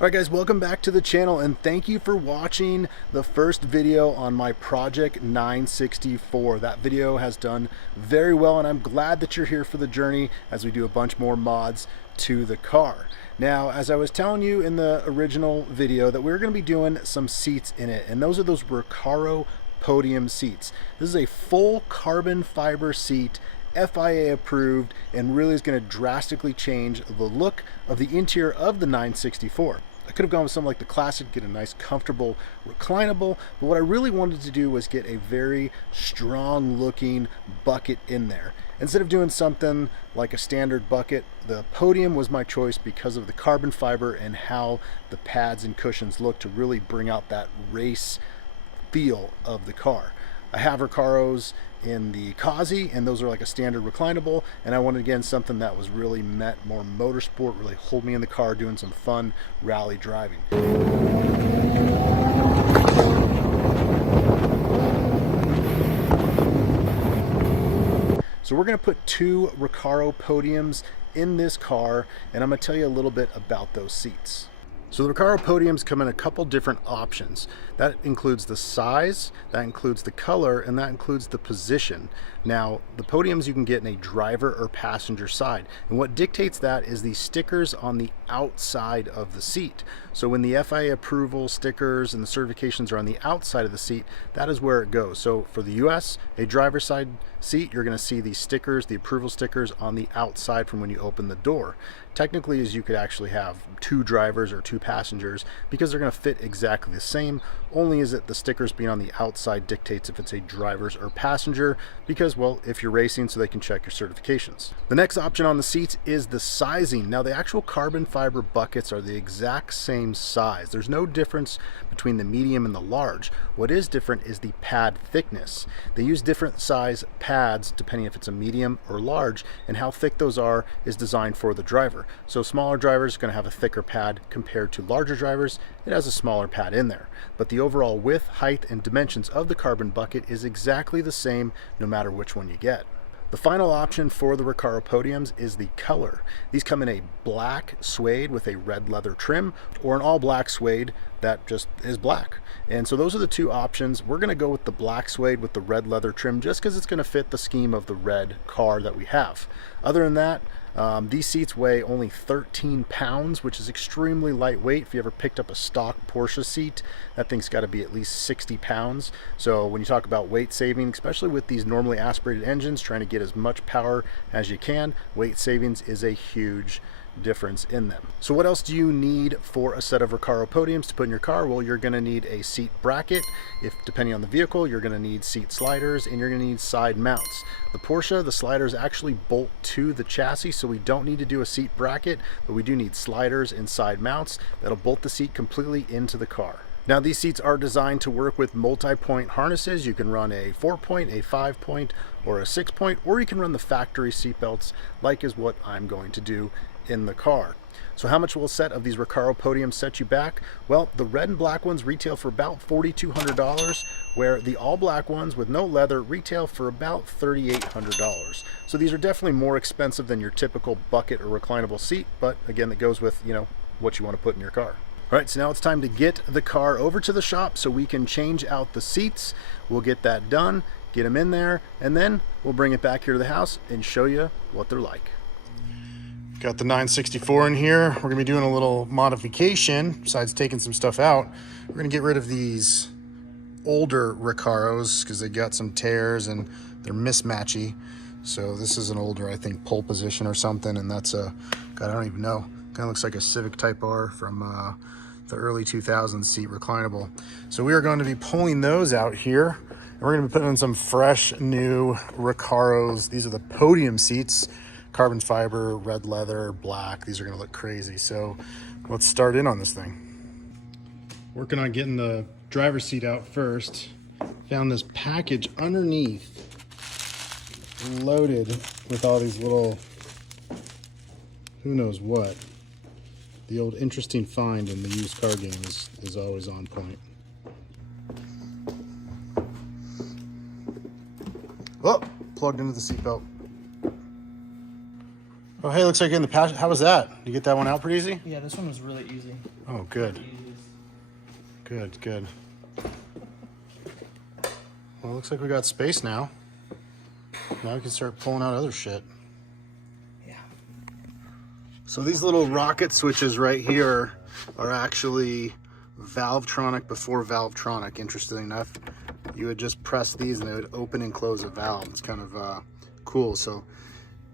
Alright guys, welcome back to the channel and thank you for watching the first video on my Project 964. That video has done very well and I'm glad that you're here for the journey as we do a bunch more mods to the car. Now, as I was telling you in the original video that we're going to be doing some seats in it, and those are those Recaro podium seats. This is a full carbon fiber seat, FIA approved, and really is going to drastically change the look of the interior of the 964. I could have gone with something like the Classic, get a nice, comfortable, reclinable, but what I really wanted to do was get a very strong looking bucket in there. Instead of doing something like a standard bucket, the podium was my choice because of the carbon fiber and how the pads and cushions look to really bring out that race feel of the car. I have Recaros in the Kazi, and those are like a standard reclinable, and I wanted again something that was really meant more motorsport, really hold me in the car doing some fun rally driving. So we're going to put two Recaro podiums in this car, and I'm going to tell you a little bit about those seats. So the Recaro podiums come in a couple different options. That includes the size, that includes the color, and that includes the position. Now, the podiums you can get in a driver or passenger side. And what dictates that is the stickers on the outside of the seat. So when the FIA approval stickers and the certifications are on the outside of the seat, that is where it goes. So for the US, a driver side seat, you're going to see the stickers, the approval stickers on the outside from when you open the door. Technically, as you could actually have two drivers or two passengers because they're going to fit exactly the same, only is it the stickers being on the outside dictates if it's a driver's or passenger because, well, if you're racing so they can check your certifications. The next option on the seats is the sizing. Now, the actual carbon fiber buckets are the exact same size. There's no difference between the medium and the large. What is different is the pad thickness. They use different size pads depending if it's a medium or large, and how thick those are is designed for the driver. So smaller drivers are going to have a thicker pad compared to larger drivers. It has a smaller pad in there. But the overall width, height, and dimensions of the carbon bucket is exactly the same no matter which one you get. The final option for the Recaro podiums is the color. These come in a black suede with a red leather trim, or an all black suede that just is black. And so those are the two options. We're going to go with the black suede with the red leather trim just because it's going to fit the scheme of the red car that we have. Other than that, these seats weigh only 13 pounds, which is extremely lightweight. If you ever picked up a stock Porsche seat, that thing's got to be at least 60 pounds. So when you talk about weight saving, especially with these normally aspirated engines, trying to get as much power as you can, weight savings is a huge difference in them. So what else do you need for a set of Recaro podiums to put in your car? Well, you're going to need a seat bracket. If depending on the vehicle, you're going to need seat sliders, and you're going to need side mounts. The Porsche, the sliders actually bolt to the chassis, so we don't need to do a seat bracket, but we do need sliders and side mounts that'll bolt the seat completely into the car. Now, these seats are designed to work with multi-point harnesses. You can run a 4-point, a 5-point, or a 6-point, or you can run the factory seat belts, like is what I'm going to do in the car. So how much will a set of these Recaro podiums set you back? Well, the red and black ones retail for about $4,200, where the all black ones with no leather retail for about $3,800. So these are definitely more expensive than your typical bucket or reclinable seat, but again, that goes with, what you want to put in your car. All right, so now it's time to get the car over to the shop so we can change out the seats. We'll get that done, get them in there, and then we'll bring it back here to the house and show you what they're like. Got the 964 in here. We're gonna be doing a little modification besides taking some stuff out. We're gonna get rid of these older Recaros because they got some tears and they're mismatchy. So this is an older, I think, pole position or something, and that's a, God, I don't even know. Kind of looks like a Civic Type R from the early 2000s seat reclinable. So we are going to be pulling those out here, and we're gonna be putting in some fresh new Recaros. These are the podium seats. Carbon fiber, red leather, black. These are going to look crazy. So let's start in on this thing. Working on getting the driver's seat out first. Found this package underneath loaded with all these little, who knows what. The old interesting find in the used car game is always on point. Oh, plugged into the seatbelt. Oh, hey, looks like you're in the passion. How was that? You get that one out pretty easy? Yeah, this one was really easy. Oh, good. Good, good. Well, it looks like we got space now. Now we can start pulling out other shit. Yeah. So these little rocket switches right here are actually Valvetronic before Valvetronic, interestingly enough. You would just press these and it would open and close a valve. It's kind of cool. So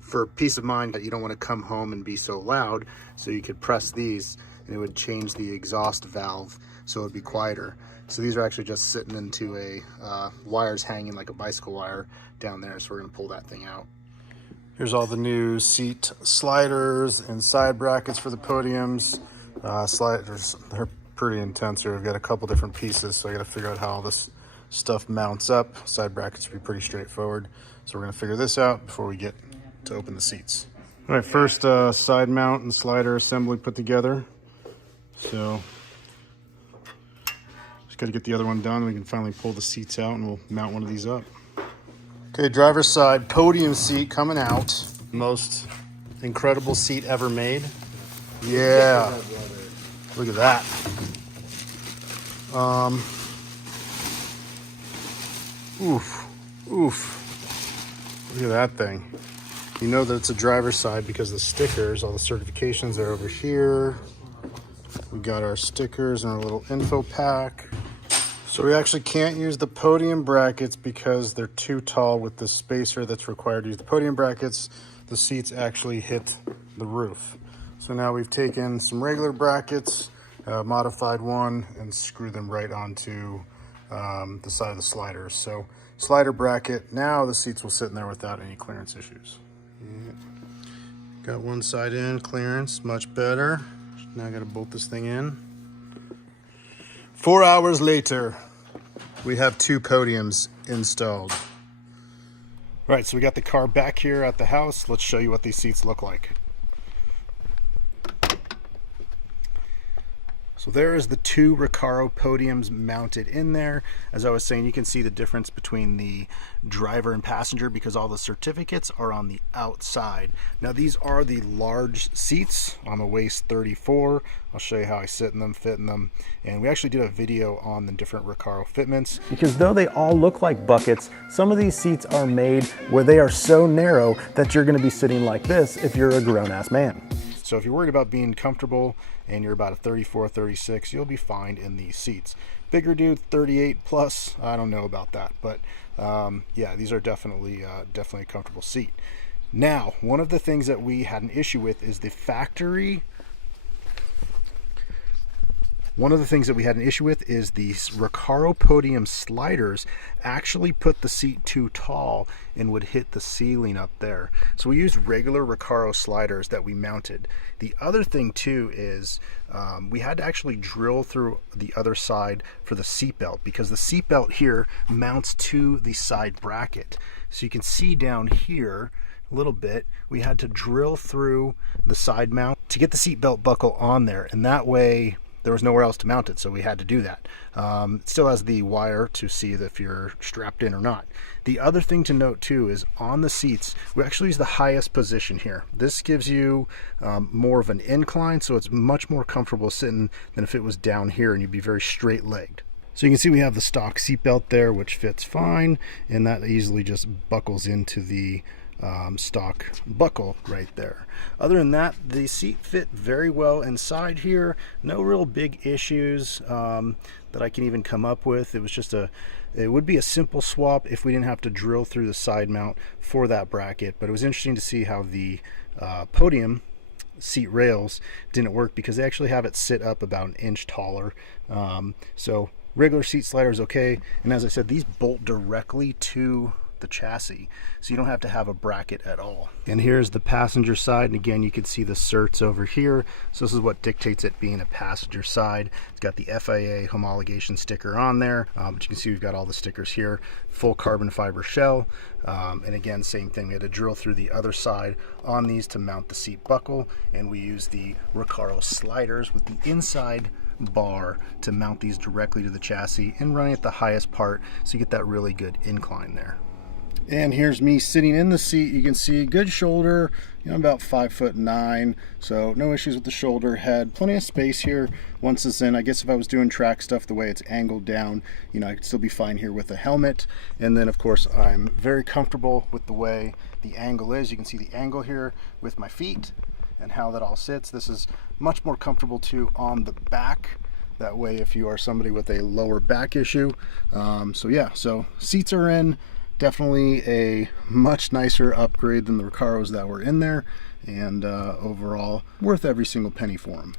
for peace of mind that you don't want to come home and be so loud, so you could press these and it would change the exhaust valve so it would be quieter. So these are actually just sitting into a wires hanging like a bicycle wire down there. So we're going to pull that thing out. Here's all the new seat sliders and side brackets for the podiums. Sliders, they're pretty intense here. We've got a couple different pieces, so I got to figure out how all this stuff mounts up. Side brackets will be pretty straightforward. So we're going to figure this out before we get to open the seats. All right, first side mount and slider assembly put together. So just got to get the other one done. We can finally pull the seats out and we'll mount one of these up. Okay, driver's side podium seat coming out. Most incredible seat ever made. Yeah, look at that. Oof, oof. Look at that thing. You know that it's a driver's side because the stickers, all the certifications are over here. We got our stickers and our little info pack. So we actually can't use the podium brackets because they're too tall with the spacer that's required to use the podium brackets. The seats actually hit the roof. So now we've taken some regular brackets, modified one, and screwed them right onto the side of the sliders. So slider bracket, now the seats will sit in there without any clearance issues. Yeah. Got one side in, clearance, much better. Now I gotta bolt this thing in. 4 hours later, we have 2 podiums installed. All right, so we got the car back here at the house. Let's show you what these seats look like. So there is the 2 Recaro podiums mounted in there. As I was saying, you can see the difference between the driver and passenger because all the certificates are on the outside. Now these are the large seats on the waist 34. I'll show you how I sit in them, fit in them. And we actually did a video on the different Recaro fitments. Because though they all look like buckets, some of these seats are made where they are so narrow that you're gonna be sitting like this if you're a grown-ass man. So if you're worried about being comfortable and you're about a 34, 36, you'll be fine in these seats. Bigger dude, 38 plus, I don't know about that, but yeah, these are definitely a comfortable seat. Now, one of the things that we had an issue with is the factory. One of the things that we had an issue with is the Recaro podium sliders actually put the seat too tall and would hit the ceiling up there. So we used regular Recaro sliders that we mounted. The other thing too is we had to actually drill through the other side for the seatbelt because the seatbelt here mounts to the side bracket. So you can see down here a little bit, we had to drill through the side mount to get the seatbelt buckle on there, and that way there was nowhere else to mount it, so we had to do that. It still has the wire to see if you're strapped in or not. The other thing to note too is on the seats, we actually use the highest position here. This gives you more of an incline, so it's much more comfortable sitting than if it was down here and you'd be very straight-legged. So you can see we have the stock seat belt there, which fits fine, and that easily just buckles into the stock buckle right there. Other than that, the seat fit very well inside here. No real big issues that I can even come up with. It was just it would be a simple swap if we didn't have to drill through the side mount for that bracket, but it was interesting to see how the podium seat rails didn't work because they actually have it sit up about an inch taller. So regular seat slider is okay, and as I said, these bolt directly to the chassis, so you don't have to have a bracket at all. And here's the passenger side, and again you can see the certs over here, so this is what dictates it being a passenger side. It's got the FIA homologation sticker on there, but you can see we've got all the stickers here. Full carbon fiber shell, and again same thing, we had to drill through the other side on these to mount the seat buckle, and we use the Recaro sliders with the inside bar to mount these directly to the chassis and running at the highest part, so you get that really good incline there. And here's me sitting in the seat. You can see good shoulder, I'm about 5'9", so no issues with the shoulder, head, plenty of space here once it's in. I guess if I was doing track stuff the way it's angled down, I could still be fine here with a helmet. And then of course I'm very comfortable with the way the angle is. You can see the angle here with my feet and how that all sits. This is much more comfortable too on the back. That way if you are somebody with a lower back issue. So seats are in. Definitely a much nicer upgrade than the Recaros that were in there, and overall worth every single penny for them.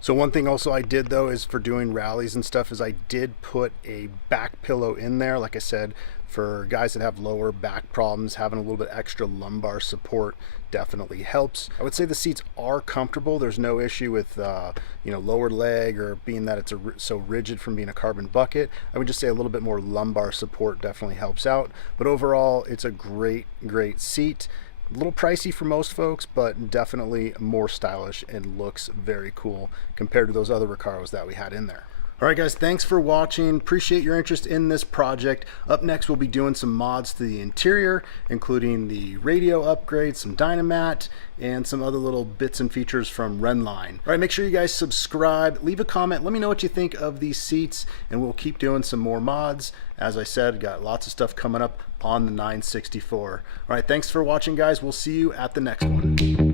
So one thing also I did though is for doing rallies and stuff is I did put a back pillow in there. Like I said, for guys that have lower back problems, having a little bit extra lumbar support definitely helps. I would say the seats are comfortable. There's no issue with lower leg or being that it's so rigid from being a carbon bucket. I would just say a little bit more lumbar support definitely helps out. But overall, it's a great seat. A little pricey for most folks, but definitely more stylish and looks very cool compared to those other Recaros that we had in there. All right, guys, thanks for watching. Appreciate your interest in this project. Up next, we'll be doing some mods to the interior, including the radio upgrade, some Dynamat, and some other little bits and features from Renline. All right, make sure you guys subscribe, leave a comment, let me know what you think of these seats, and we'll keep doing some more mods. As I said, got lots of stuff coming up on the 964. All right, thanks for watching, guys. We'll see you at the next one.